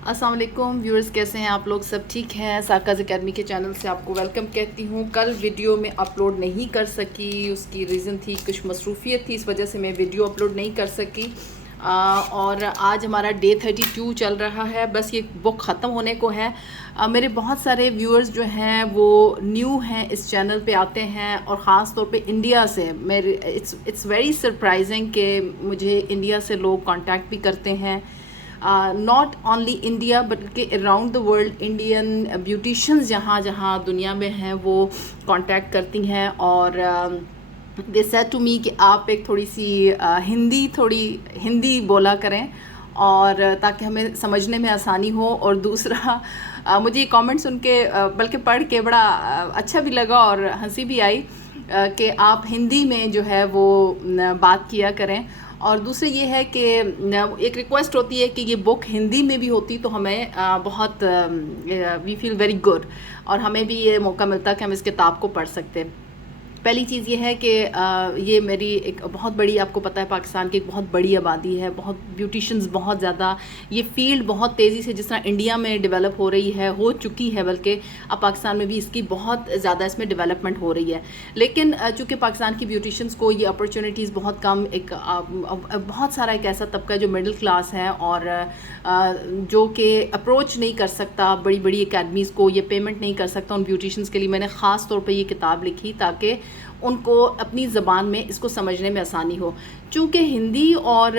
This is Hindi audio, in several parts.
अस्सलाम वालेकुम व्यूअर्स, कैसे हैं आप लोग? सब ठीक हैं? साकाज़ एकेडमी के चैनल से आपको वेलकम कहती हूँ। कल वीडियो में अपलोड नहीं कर सकी, उसकी रीज़न थी कुछ मसरूफियत थी, इस वजह से मैं वीडियो अपलोड नहीं कर सकी। और आज हमारा डे 32 चल रहा है। बस ये बुक ख़त्म होने को है। मेरे बहुत सारे व्यूअर्स जो हैं वो न्यू हैं, इस चैनल पे आते हैं और ख़ास तौर पे इंडिया से। मेरे इट्स वेरी सरप्राइजिंग कि मुझे इंडिया से लोग कांटेक्ट भी करते हैं। नॉट ओनली इंडिया बल्कि around the world Indian beauticians जहाँ जहाँ दुनिया में हैं वो कांटेक्ट करती हैं। और दे सेड टू मी कि आप एक थोड़ी सी हिंदी बोला करें, और ताकि हमें समझने में आसानी हो। और दूसरा मुझे ये कमेंट सुन के बल्कि पढ़ के बड़ा अच्छा भी लगा और हंसी भी आई कि आप हिंदी में जो है वो बात किया करें। और दूसरी ये है कि एक रिक्वेस्ट होती है कि ये बुक हिंदी में भी होती तो हमें बहुत वी फील वेरी गुड, और हमें भी ये मौका मिलता कि हम इस किताब को पढ़ सकते। पहली चीज़ ये है कि ये मेरी एक बहुत बड़ी, आपको पता है पाकिस्तान की एक बहुत बड़ी आबादी है, बहुत ब्यूटिशंस बहुत ज़्यादा, ये फील्ड बहुत तेज़ी से जिस तरह इंडिया में डेवलप हो रही है, हो चुकी है, बल्कि अब पाकिस्तान में भी इसकी बहुत ज़्यादा इसमें डेवलपमेंट हो रही है। लेकिन चूँकि पाकिस्तान की ब्यूटिशंस को ये अपॉर्चुनिटीज़ बहुत कम, एक बहुत सारा एक ऐसा तबका जो मिडिल क्लास है और जो कि अप्रोच नहीं कर सकता बड़ी बड़ी एकेडमीज़ को, ये पेमेंट नहीं कर सकता उन ब्यूटिशंस के लिए, मैंने ख़ास तौर पे ये किताब लिखी ताकि उनको अपनी ज़बान में इसको समझने में आसानी हो। चूँकि हिंदी और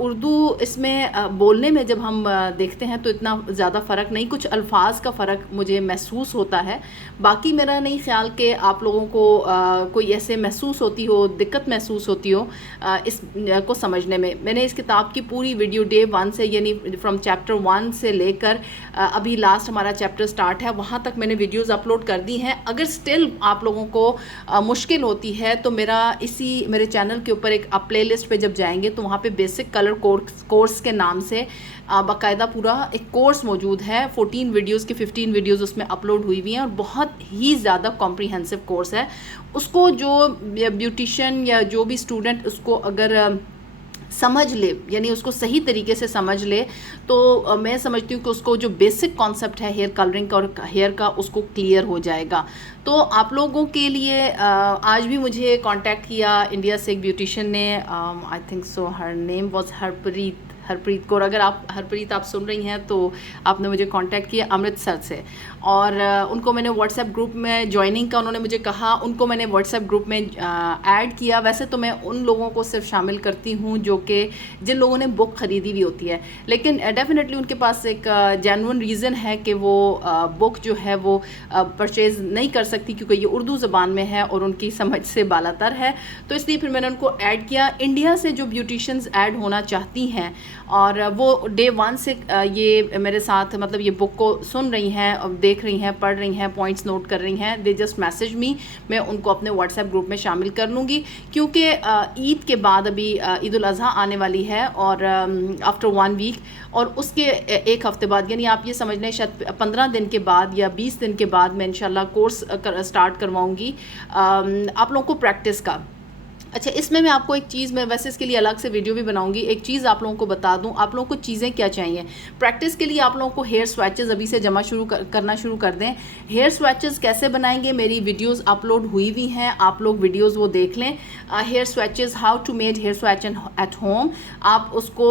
उर्दू इसमें बोलने में जब हम देखते हैं तो इतना ज़्यादा फ़र्क नहीं, कुछ अल्फाज का फ़र्क मुझे महसूस होता है। बाकी मेरा नहीं ख्याल कि आप लोगों को कोई ऐसे महसूस होती हो, दिक्कत महसूस होती हो इस को समझने में। मैंने इस किताब की पूरी वीडियो डे 1 से, यानी फ्रॉम चैप्टर 1 से लेकर अभी लास्ट हमारा चैप्टर स्टार्ट है, वहाँ तक मैंने वीडियोज़ अपलोड कर दी हैं। अगर स्टिल आप लोगों को मुश्किल होती है तो मेरे चैनल के ऊपर एक आप प्लेलिस्ट पे जब जाएंगे तो वहाँ पे बेसिक कलर कोर्स के नाम से बाकायदा पूरा एक कोर्स मौजूद है। 14 वीडियोस की 15 वीडियोस उसमें अपलोड हुई हुई हैं और बहुत ही ज़्यादा कॉम्प्रिहेंसिव कोर्स है। उसको जो ब्यूटिशियन या जो भी स्टूडेंट उसको अगर समझ ले, यानी उसको सही तरीके से समझ ले, तो मैं समझती हूँ कि उसको जो बेसिक कॉन्सेप्ट है हेयर कलरिंग का और हेयर का, उसको क्लियर हो जाएगा। तो आप लोगों के लिए आज भी मुझे कांटेक्ट किया इंडिया से एक ब्यूटिशियन ने, I think so her name was Harpreet Kaur. अगर आप हरप्रीत आप सुन रही हैं तो आपने मुझे कांटेक्ट किया अमृतसर से, और उनको मैंने व्हाट्सएप ग्रुप में ज्वाइनिंग का उन्होंने मुझे कहा, उनको मैंने व्हाट्सएप ग्रुप में ऐड किया। वैसे तो मैं उन लोगों को सिर्फ शामिल करती हूँ जो कि जिन लोगों ने बुक ख़रीदी हुई होती है, लेकिन डेफिनेटली उनके पास एक जेन्युइन रीज़न है कि वो बुक जो है वो परचेज़ नहीं कर सकती क्योंकि ये उर्दू ज़बान में है और उनकी समझ से बालातर है। तो इसलिए फिर मैंने उनको ऐड किया। इंडिया से जो ब्यूटिशंस ऐड होना चाहती हैं और वो डे 1 से ये मेरे साथ, मतलब ये बुक को सुन रही हैं, देख रही हैं, पढ़ रही हैं, पॉइंट्स नोट कर रही हैं, दे जस्ट मैसेज मी, मैं उनको अपने व्हाट्सएप ग्रुप में शामिल कर लूँगी। क्योंकि ईद के बाद अभी ईद उल अज़हा आने वाली है और आफ्टर 1 वीक, और उसके एक हफ़्ते बाद, यानी आप ये समझ लें शायद 15 दिन के बाद या 20 दिन के बाद मैं इंशाल्लाह कोर्स स्टार्ट करवाऊँगी आप लोगों को प्रैक्टिस का। अच्छा, इसमें मैं आपको एक चीज़, मैं वैसे इसके लिए अलग से वीडियो भी बनाऊंगी, एक चीज़ आप लोगों को बता दूं, आप लोगों को चीज़ें क्या चाहिए प्रैक्टिस के लिए। आप लोगों को हेयर स्वैचेस अभी से जमा करना शुरू कर दें। हेयर स्वैचेस कैसे बनाएंगे, मेरी वीडियोस अपलोड हुई हुई हैं, आप लोग वीडियोस वो देख लें। Hair swatches, how to made hair swatch at home, आप उसको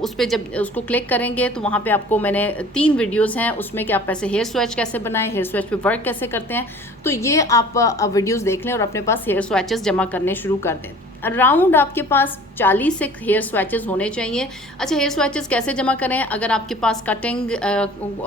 उस पर जब उसको क्लिक करेंगे तो वहाँ पर आपको मैंने 3 वीडियोज़ हैं उसमें कि आप ऐसे हेयर स्वैच कैसे बनाएं, हेयर स्वैच पे वर्क कैसे करते हैं। तो ये आप वीडियोज़ देख लें और अपने पास हेयर स्वैचेस जमा करने शुरू कर दें। अराउंड आपके पास 40 से हेयर स्वैचेस होने चाहिए। अच्छा, हेयर स्वैचेस कैसे जमा करें? अगर आपके पास कटिंग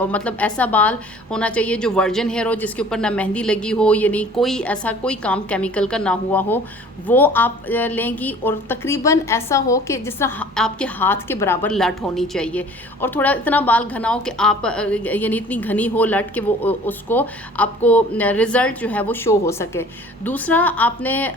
मतलब ऐसा बाल होना चाहिए जो वर्जिन हेयर हो, जिसके ऊपर ना मेहंदी लगी हो, यानी कोई ऐसा कोई काम केमिकल का ना हुआ हो, वो आप लेंगी। और तकरीबन ऐसा हो कि जिस तरह आपके हाथ के बराबर लट होनी चाहिए, और थोड़ा इतना बाल घना हो कि आप यानी इतनी घनी हो लट कि वो उसको आपको रिज़ल्ट जो है वो शो हो सके। दूसरा, आपने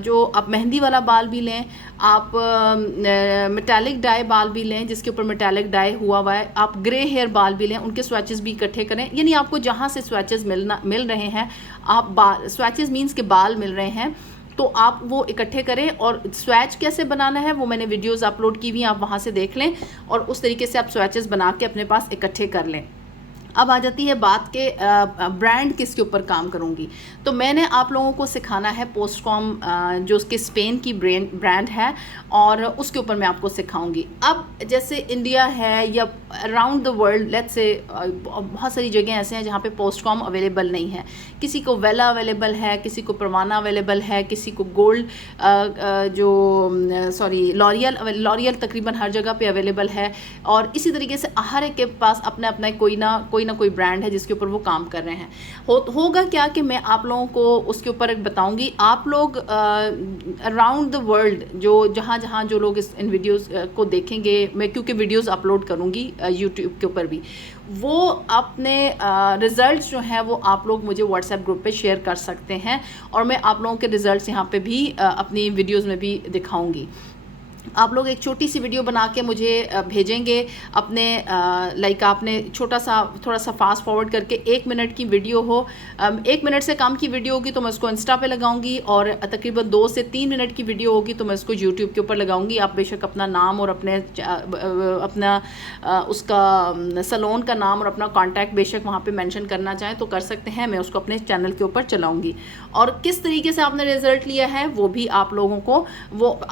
जो आप मेहंदी वाला बाल भी लें, आप मेटालिक डाई बाल भी लें जिसके ऊपर मेटालिक डाई हुआ है, आप ग्रे हेयर बाल भी लें, उनके स्वैचेस भी इकट्ठे करें। यानी आपको जहाँ से स्वैचेस मिल रहे हैं, आप स्वैचेस मीन्स के बाल मिल रहे हैं, तो आप वो इकट्ठे करें। और स्वैच कैसे बनाना है वो मैंने वीडियोस अपलोड की हुई हैं, आप वहाँ से देख लें और उस तरीके से आप स्वैचेस बना के अपने पास इकट्ठे कर लें। अब आ जाती है बात के ब्रांड किसके ऊपर काम करूँगी। तो मैंने आप लोगों को सिखाना है पोस्टकॉम, जो उसके स्पेन की ब्रांड है, और उसके ऊपर मैं आपको सिखाऊंगी। अब जैसे इंडिया है या around the world, let's say बहुत सारी जगह ऐसे हैं जहाँ पे पोस्टकॉम अवेलेबल नहीं है। किसी को वेला अवेलेबल है, किसी को परवाना अवेलेबल है, किसी को गोल्ड लॉरियल तकरीबन हर जगह पे अवेलेबल है। और इसी तरीके से हर एक के पास अपना अपना कोई ना कोई ब्रांड है जिसके ऊपर वो काम कर रहे हैं। होगा क्या कि मैं आप लोगों को उसके ऊपर बताऊंगी। आप लोग अराउंड द वर्ल्ड जहाँ जहाँ जो लोग इन वीडियोस को देखेंगे, मैं क्योंकि वीडियोस अपलोड करूंगी यूट्यूब के ऊपर भी, वो अपने रिज़ल्ट्स जो हैं वो आप लोग मुझे व्हाट्सएप ग्रुप पे शेयर कर सकते हैं, और मैं आप लोगों के रिज़ल्ट्स यहाँ पे भी अपनी वीडियोस में भी दिखाऊंगी। आप लोग एक छोटी सी वीडियो बना के मुझे भेजेंगे अपने, लाइक आपने थोड़ा सा फास्ट फॉरवर्ड करके 1 मिनट की वीडियो हो, 1 मिनट से कम की वीडियो होगी तो मैं उसको इंस्टा पे लगाऊंगी, और तकरीबन 2 से 3 मिनट की वीडियो होगी तो मैं उसको यूट्यूब के ऊपर लगाऊंगी। आप बेशक अपना नाम और अपना उसका सलोन का नाम और अपना कॉन्टैक्ट बेशक वहाँ पे मेंशन करना चाहें तो कर सकते हैं, मैं उसको अपने चैनल के ऊपर चलाऊँगी। और किस तरीके से आपने रिज़ल्ट लिया है वो भी आप लोगों को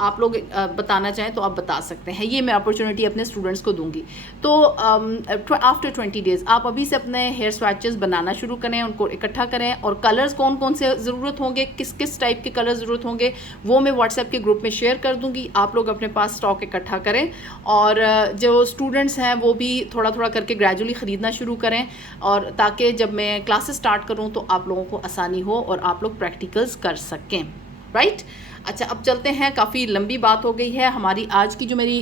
आप लोग बताना चाहें तो आप बता सकते हैं। ये मैं अपॉर्चुनिटी अपने स्टूडेंट्स को दूंगी। तो आफ्टर 20 डेज़ आप अभी से अपने हेयर स्वैचेस बनाना शुरू करें, उनको इकट्ठा करें, और कलर्स कौन कौन से ज़रूरत होंगे, किस किस टाइप के कलर ज़रूरत होंगे वो मैं व्हाट्सएप के ग्रुप में शेयर कर दूंगी। आप लोग अपने पास स्टॉक इकट्ठा करें, और जो स्टूडेंट्स हैं वो भी थोड़ा थोड़ा करके ग्रेजुअली ख़रीदना शुरू करें, और ताकि जब मैं क्लासेस स्टार्ट करूँ तो आप लोगों को आसानी हो और आप लोग प्रैक्टिकल्स कर सकें। राइट। अच्छा, अब चलते हैं, काफ़ी लंबी बात हो गई है हमारी आज की। जो मेरी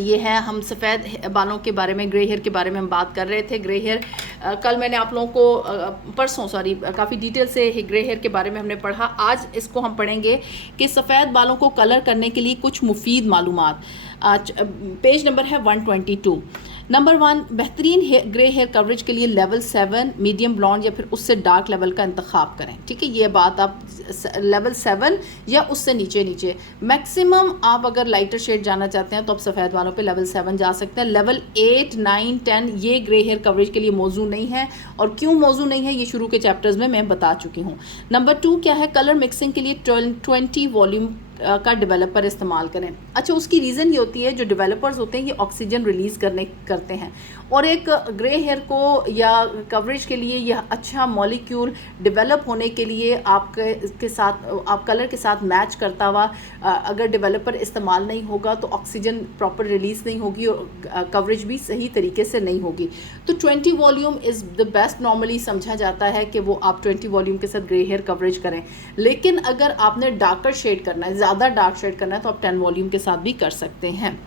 ये है, हम सफ़ेद बालों के बारे में, ग्रे हेयर के बारे में हम बात कर रहे थे। ग्रे हेयर कल मैंने आप लोगों को काफ़ी डिटेल से ग्रे हेयर के बारे में हमने पढ़ा। आज इसको हम पढ़ेंगे कि सफ़ेद बालों को कलर करने के लिए कुछ मुफीद मालूमात। पेज नंबर है 122। नंबर 1, बेहतरीन ग्रे हेयर कवरेज के लिए लेवल 7 मीडियम ब्लॉन्ड या फिर उससे डार्क लेवल का इंतखाब करें। ठीक है, ये बात आप लेवल 7 या उससे नीचे मैक्सिमम आप अगर लाइटर शेड जाना चाहते हैं तो आप सफ़ेद वालों पे लेवल 7 जा सकते हैं। लेवल 8, 9, 10 ये ग्रे हेयर कवरेज के लिए मौजू नहीं है, और क्यों मौजू नहीं है ये शुरू के चैप्टर्स में मैं बता चुकी हूँ। नंबर 2 क्या है, कलर मिक्सिंग के लिए 20 वॉल्यूम का डेवलपर इस्तेमाल करें। अच्छा, उसकी रीज़न ये होती है, जो डेवलपर्स होते हैं ये ऑक्सीजन रिलीज़ करते हैं, और एक ग्रे हेयर को या कवरेज के लिए यह अच्छा मॉलिक्यूल डेवलप होने के लिए आपके साथ, आप कलर के साथ मैच करता हुआ अगर डेवलपर इस्तेमाल नहीं होगा तो ऑक्सीजन प्रॉपर रिलीज़ नहीं होगी और कवरेज भी सही तरीके से नहीं होगी। तो 20 volume is the best normally समझा जाता है कि वो आप 20 वॉल्यूम के साथ ग्रे हेयर कवरेज करें। लेकिन अगर आपने डार्कर शेड करना है, ज़्यादा डार्क शेड करना है, तो आप 10 वॉल्यूम के साथ भी कर सकते हैं।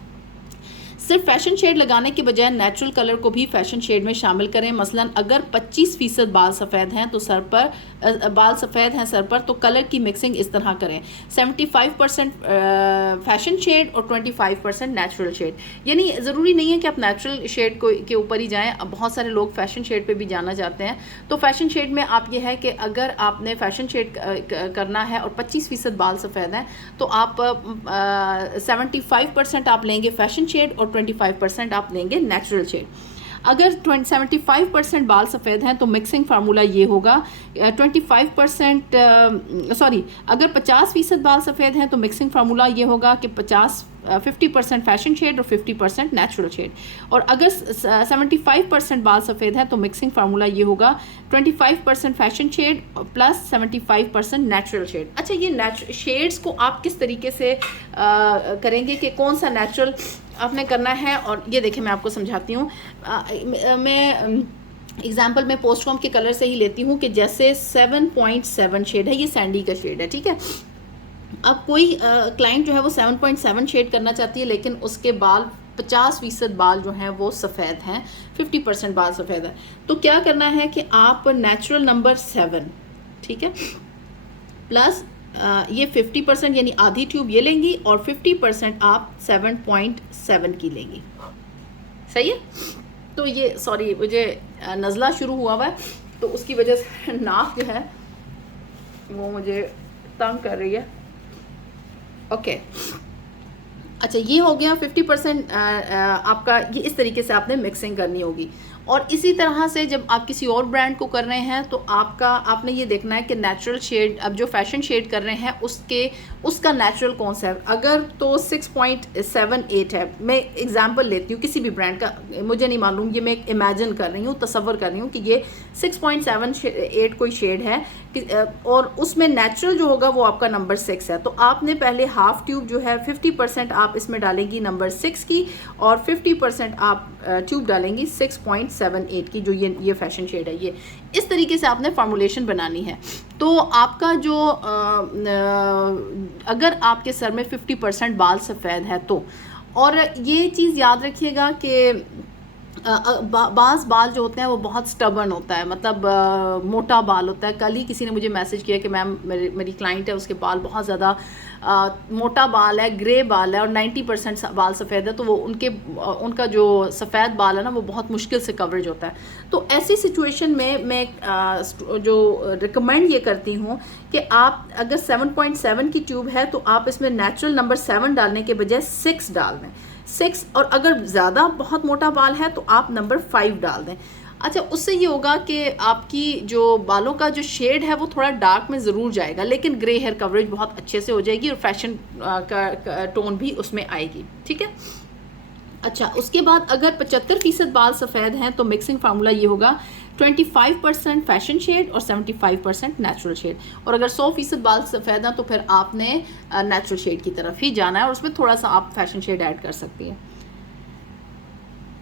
सिर्फ फैशन शेड लगाने के बजाय नेचुरल कलर को भी फैशन शेड में शामिल करें। मसलन अगर 25% बाल सफ़ेद हैं तो बाल सफ़ेद हैं सर पर, तो कलर की मिक्सिंग इस तरह करें, 75% फैशन शेड और 25% नेचुरल शेड। यानी ज़रूरी नहीं है कि आप नेचुरल शेड के ऊपर ही जाएं, अब बहुत सारे लोग फैशन शेड पे भी जाना चाहते हैं। तो फैशन शेड में आप ये है कि अगर आपने फैशन शेड करना है और 25% बाल सफ़ेद हैं तो आप 75% आप लेंगे फैशन शेड और 25% आप लेंगे नेचुरल शेड। अगर 75% बाल सफ़ेद हैं तो मिक्सिंग फार्मूला ये होगा, 25% अगर 50% बाल सफ़ेद हैं तो मिक्सिंग फार्मूला ये होगा कि 50% फैशन शेड और 50% नेचुरल शेड। और अगर 75% बाल सफ़ेद हैं तो मिक्सिंग फार्मूला ये होगा 25% fashion shade plus 75% natural shade. अच्छा, ये शेड्स को आप किस तरीके से करेंगे कि कौन सा नेचुरल आपने करना है, और ये देखिए मैं आपको समझाती हूँ। मैं एग्जाम्पल में पोस्टकॉम के कलर से ही लेती हूँ कि जैसे 7.7 शेड है, ये सैंडी का शेड है, ठीक है। अब कोई क्लाइंट जो है वो 7.7 शेड करना चाहती है, लेकिन उसके बाल 50% बाल जो हैं वो सफ़ेद हैं, 50% बाल सफ़ेद है। तो क्या करना है कि आप नेचुरल नंबर 7, ठीक है, प्लस ये 50% यानी आधी ट्यूब ये लेंगी और 50% आप 7.7 की लेंगी। सही है। तो ये सॉरी मुझे नज़ला शुरू हुआ है तो उसकी वजह से नाक जो है वो मुझे तंग कर रही है। ओके अच्छा, ये हो गया 50% आपका। ये इस तरीके से आपने मिक्सिंग करनी होगी। और इसी तरह से जब आप किसी और ब्रांड को कर रहे हैं तो आपने ये देखना है कि नेचुरल शेड, अब जो फैशन शेड कर रहे हैं उसका नेचुरल कौन सा है। अगर तो 6.78 है, मैं एग्जांपल लेती हूँ किसी भी ब्रांड का, मुझे नहीं मालूम, ये मैं इमेजिन कर रही हूँ, तसव्वुर कर रही हूँ कि ये 6.78 कोई शेड है और उसमें नेचुरल जो होगा वो आपका नंबर 6 है। तो आपने पहले हाफ ट्यूब जो है 50% आप इसमें डालेंगी नंबर 6 की और 50% आप ट्यूब डालेंगी 6.78 की, जो ये फैशन शेड है। ये इस तरीके से आपने फार्मूलेशन बनानी है। तो आपका जो अगर आपके सर में 50% बाल सफ़ेद है तो, और ये चीज़ याद रखिएगा कि बाज़ बाल जो होते हैं वो बहुत स्टबर्न होता है, मतलब मोटा बाल होता है। कल ही किसी ने मुझे मैसेज किया कि मैम मेरी क्लाइंट है, उसके बाल बहुत ज़्यादा मोटा बाल है, ग्रे बाल है और 90% बाल सफ़ेद है, तो वो उनका जो सफ़ेद बाल है ना वो बहुत मुश्किल से कवरेज होता है। तो ऐसी सिचुएशन में मैं जो रिकमेंड ये करती हूँ कि आप अगर 7.7 की ट्यूब है तो आप इसमें नेचुरल नंबर 7 डालने के बजाय 6 डाल दें, 6। और अगर ज़्यादा बहुत मोटा बाल है तो आप नंबर 5 डाल दें। अच्छा, उससे ये होगा कि आपकी जो बालों का जो शेड है वो थोड़ा डार्क में ज़रूर जाएगा, लेकिन ग्रे हेयर कवरेज बहुत अच्छे से हो जाएगी और फैशन का टोन भी उसमें आएगी। ठीक है। अच्छा, उसके बाद अगर 75% बाल सफ़ेद हैं तो मिक्सिंग फार्मूला ये होगा 25% फैशन शेड और 75% नेचुरल शेड। और अगर 100% बाल सफ़ेद हैं तो फिर आपने नेचुरल शेड की तरफ ही जाना है और उसमें थोड़ा सा आप फैशन शेड ऐड कर सकती हैं।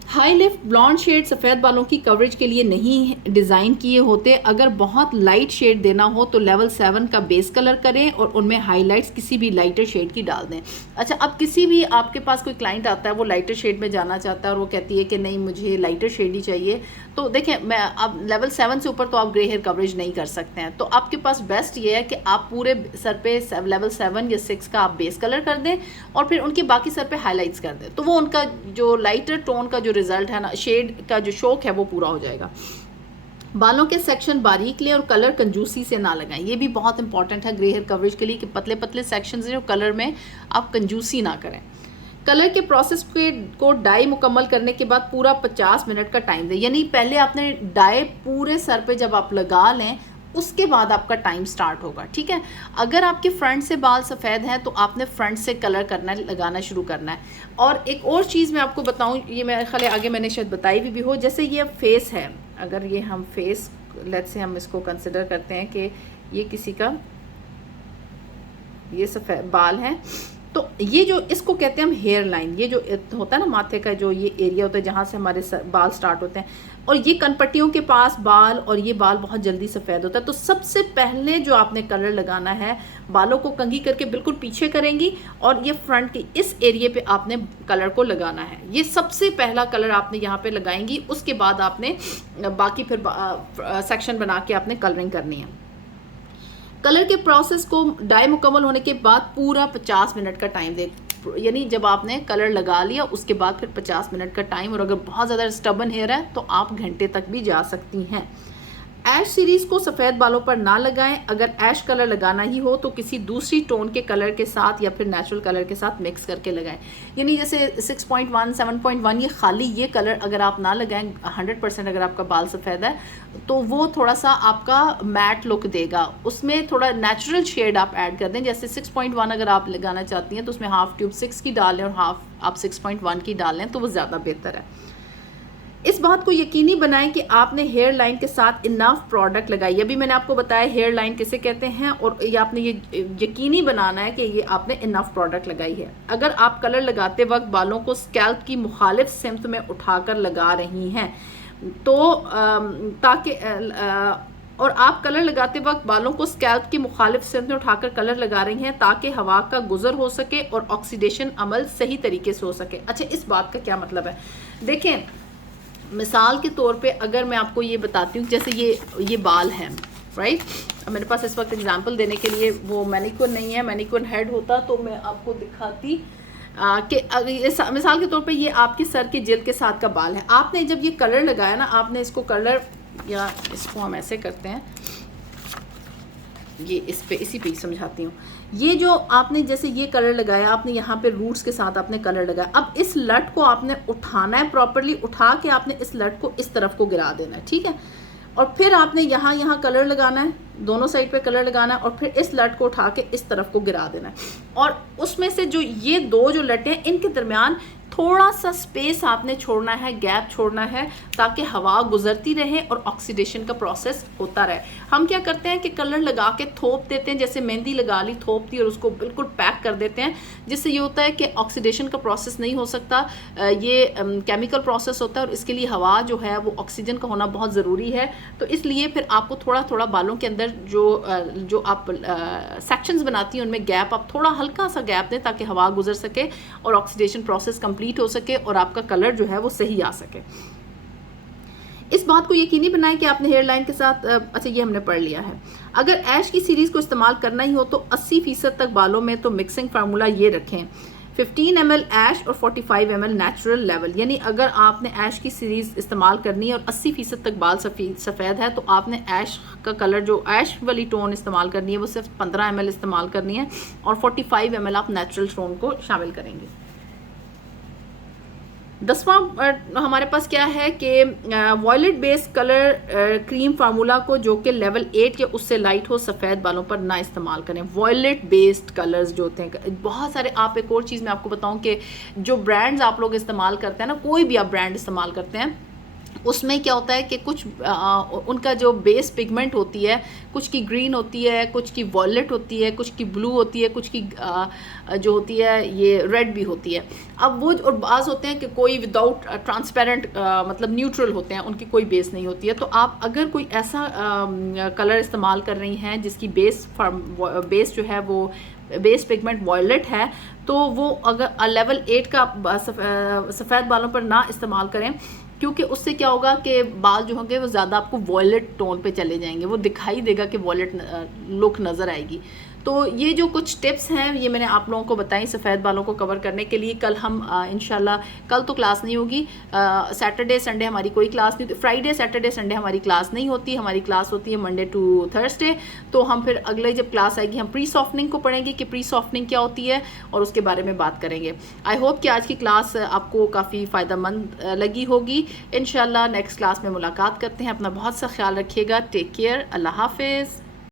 हाई लिफ्ट ब्लॉन्ड शेड सफ़ेद बालों की कवरेज के लिए नहीं डिज़ाइन किए होते। अगर बहुत लाइट शेड देना हो तो लेवल 7 का बेस कलर करें और उनमें हाइलाइट्स किसी भी लाइटर शेड की डाल दें। अच्छा, अब किसी भी आपके पास कोई क्लाइंट आता है, वो लाइटर शेड में जाना चाहता है और वो कहती है कि नहीं मुझे लाइटर शेड ही चाहिए, तो देखें मैं अब लेवल 7 से ऊपर तो आप ग्रे हेयर कवरेज नहीं कर सकते हैं। तो आपके पास बेस्ट ये है कि आप पूरे सर पे लेवल 7 या 6 का आप बेस कलर कर दें और फिर उनके बाकी सर पे हाइलाइट्स कर दें, तो वो उनका जो लाइटर टोन का जो रिजल्ट है ना, शेड का जो शौक है वो पूरा हो जाएगा। बालों के सेक्शन बारीक लें और कलर कंजूसी से ना लगाएं। ये भी बहुत इंपॉर्टेंट है ग्रे हेयर कवरेज के लिए कि पतले पतले सेक्शंस हैं, कलर में आप कंजूसी ना करें। कलर के प्रोसेस को डाई मुकम्मल करने के बाद पूरा 50 मिनट का टाइम दें, यानी पहले आपने डाई पूरे सर पे जब आप लगा लें उसके बाद आपका टाइम स्टार्ट होगा। ठीक है। अगर आपके फ्रंट से बाल सफ़ेद हैं तो आपने फ्रंट से कलर करना लगाना शुरू करना है। और एक और चीज़ मैं आपको बताऊं, ये मेरे ख्याल आगे मैंने शायद बताई भी हो, जैसे ये फेस है, अगर ये हम फेस लेट्स से हम इसको कंसिडर करते हैं कि ये किसी का ये सफ़ेद बाल है, तो ये जो इसको कहते हैं हम हेयर लाइन, ये जो होता है ना माथे का जो ये एरिया होता है जहाँ से हमारे बाल स्टार्ट होते हैं, और ये कनपट्टियों के पास बाल, और ये बाल बहुत जल्दी सफ़ेद होता है। तो सबसे पहले जो आपने कलर लगाना है, बालों को कंघी करके बिल्कुल पीछे करेंगी और ये फ्रंट की इस एरिया पे आपने कलर को लगाना है। ये सबसे पहला कलर आपने यहाँ पे लगाएंगी, उसके बाद आपने बाकी फिर सेक्शन बना के आपने कलरिंग करनी है। कलर के प्रोसेस को डाई मुकम्मल होने के बाद पूरा 50 मिनट का टाइम दे, यानी जब आपने कलर लगा लिया उसके बाद फिर 50 मिनट का टाइम, और अगर बहुत ज़्यादा स्टबन हेयर है तो आप घंटे तक भी जा सकती हैं। ऐश सीरीज़ को सफ़ेद बालों पर ना लगाएं। अगर ऐश कलर लगाना ही हो तो किसी दूसरी टोन के कलर के साथ या फिर नेचुरल कलर के साथ मिक्स करके लगाएं। यानी जैसे 6.1, 7.1 ये खाली ये कलर अगर आप ना लगाएं 100%, अगर आपका बाल सफ़ेद है तो वो थोड़ा सा आपका मैट लुक देगा, उसमें थोड़ा नेचुरल शेड आप ऐड कर दें। जैसे 6.1 अगर आप लगाना चाहती हैं तो उसमें हाफ ट्यूब 6 की डाल लें और हाफ आप 6.1 की डाल लें तो वो ज़्यादा बेहतर है। इस बात को यकीनी बनाएं कि आपने हेयर लाइन के साथ इनफ प्रोडक्ट लगाई। अभी मैंने आपको बताया हेयर लाइन किसे कहते हैं, और ये आपने ये यकीनी बनाना है कि ये आपने इनफ प्रोडक्ट लगाई है। अगर आप कलर लगाते वक्त बालों को स्कैल्प की मुखालिफ सिमत में उठाकर लगा रही हैं तो ताकि और आप कलर लगाते वक्त बालों को स्कैल्प की मुखालिफ सिमत में उठाकर कलर लगा रही हैं ताकि हवा का गुजर हो सके और ऑक्सीडेशन अमल सही तरीके से हो सके। अच्छा, इस बात का क्या मतलब है, देखें मिसाल के तौर पे अगर मैं आपको ये बताती हूँ, जैसे ये बाल है राइट, अब मेरे पास इस वक्त एग्जांपल देने के लिए वो मैनिक्योर नहीं है, मैनिक्योर हेड होता तो मैं आपको दिखाती कि मिसाल के तौर पे ये आपके सर के जेल के साथ का बाल है। आपने जब ये कलर लगाया ना, आपने इसको कलर, या इसको हम ऐसे करते हैं, ये इस पे इसी पे समझाती हूँ। ये जो आपने जैसे ये कलर लगाया, आपने यहाँ पे रूट्स के साथ आपने कलर लगाया, अब इस लट को आपने उठाना है, प्रॉपरली उठा के आपने इस लट को इस तरफ को गिरा देना है, ठीक है। और फिर आपने यहाँ कलर लगाना है, दोनों साइड पे कलर लगाना है, और फिर इस लट को उठा के इस तरफ को गिरा देना है। और उसमें से जो ये दो जो लटें हैं इनके दरमियान थोड़ा सा स्पेस आपने छोड़ना है, गैप छोड़ना है, ताकि हवा गुजरती रहे और ऑक्सीडेशन का प्रोसेस होता रहे। हम क्या करते हैं कि कलर लगा के थोप देते हैं, जैसे मेहंदी लगा ली, थोप दी और उसको बिल्कुल पैक कर देते हैं, जिससे ये होता है कि ऑक्सीडेशन का प्रोसेस नहीं हो सकता। ये केमिकल प्रोसेस होता है और इसके लिए हवा जो है वो ऑक्सीजन का होना बहुत ज़रूरी है। तो इसलिए फिर आपको थोड़ा थोड़ा बालों के अंदर जो आप सेक्शंस बनाती हैं उनमें गैप, आप थोड़ा हल्का सा गैप दें ताकि हवा गुजर सके और ऑक्सीडेशन प्रोसेस कंप्लीट हो सके और आपका कलर जो है वो सही आ सके। इस बात को यकीनी बनाएं कि आपने हेयर लाइन के साथ अच्छा ये हमने पढ़ लिया है। अगर ऐश की सीरीज़ को इस्तेमाल करना ही हो तो 80% तक बालों में तो मिक्सिंग फार्मूला ये रखें, 15 ml ऐश और 45 ml नेचुरल लेवल। यानी अगर आपने ऐश की सीरीज़ इस्तेमाल करनी है और 80% तक बाल सफ़ेद है तो आपने ऐश का कलर जो ऐश वाली टोन इस्तेमाल करनी है वो सिर्फ 15 ml इस्तेमाल करनी है और 45 ml आप नेचुरल टोन को शामिल करेंगे। 10वां हमारे पास क्या है कि violet based colour cream formula को जो कि लेवल 8 या उससे लाइट हो सफ़ेद बालों पर ना इस्तेमाल करें। वॉयलेट बेस्ड कलर्स जो होते हैं बहुत सारे, आप एक और चीज़ मैं आपको बताऊं कि जो ब्रांड्स आप लोग इस्तेमाल करते हैं ना, कोई भी आप ब्रांड इस्तेमाल करते हैं, उसमें क्या होता है कि कुछ उनका जो बेस पिगमेंट होती है, कुछ की ग्रीन होती है, कुछ की वॉयलेट होती है, कुछ की ब्लू होती है, कुछ की जो होती है ये रेड भी होती है। अब वो और बाज़ होते हैं कि कोई विदाउट ट्रांसपेरेंट मतलब न्यूट्रल होते हैं, उनकी कोई बेस नहीं होती है। तो आप अगर कोई ऐसा कलर इस्तेमाल कर रही हैं जिसकी बेस जो है वो बेस पिगमेंट वॉयलेट है, तो वो अगर लेवल 8 का सफ़ेद बालों पर ना इस्तेमाल करें, क्योंकि उससे क्या होगा कि बाल जो होंगे वो ज़्यादा आपको वॉयलेट टोन पे चले जाएंगे, वो दिखाई देगा कि वॉयलेट लुक नज़र आएगी। तो ये जो कुछ टिप्स हैं ये मैंने आप लोगों को बताई सफ़ेद बालों को कवर करने के लिए। कल हम इंशाल्लाह, कल तो क्लास नहीं होगी, सैटरडे संडे हमारी कोई क्लास नहीं होती, फ्राइडे सैटरडे संडे हमारी क्लास नहीं होती, हमारी क्लास होती है मंडे टू थर्सडे। तो हम फिर अगले जब क्लास आएगी हम प्री सॉफ्टनिंग को पढ़ेंगे कि प्री सॉफ्टनिंग क्या होती है और उसके बारे में बात करेंगे। आई होप कि आज की क्लास आपको काफ़ी फ़ायदेमंद लगी होगी। इंशाल्लाह नेक्स्ट क्लास में मुलाकात करते हैं। अपना बहुत सा ख्याल रखिएगा। Take care. अल्लाह हाफिज़।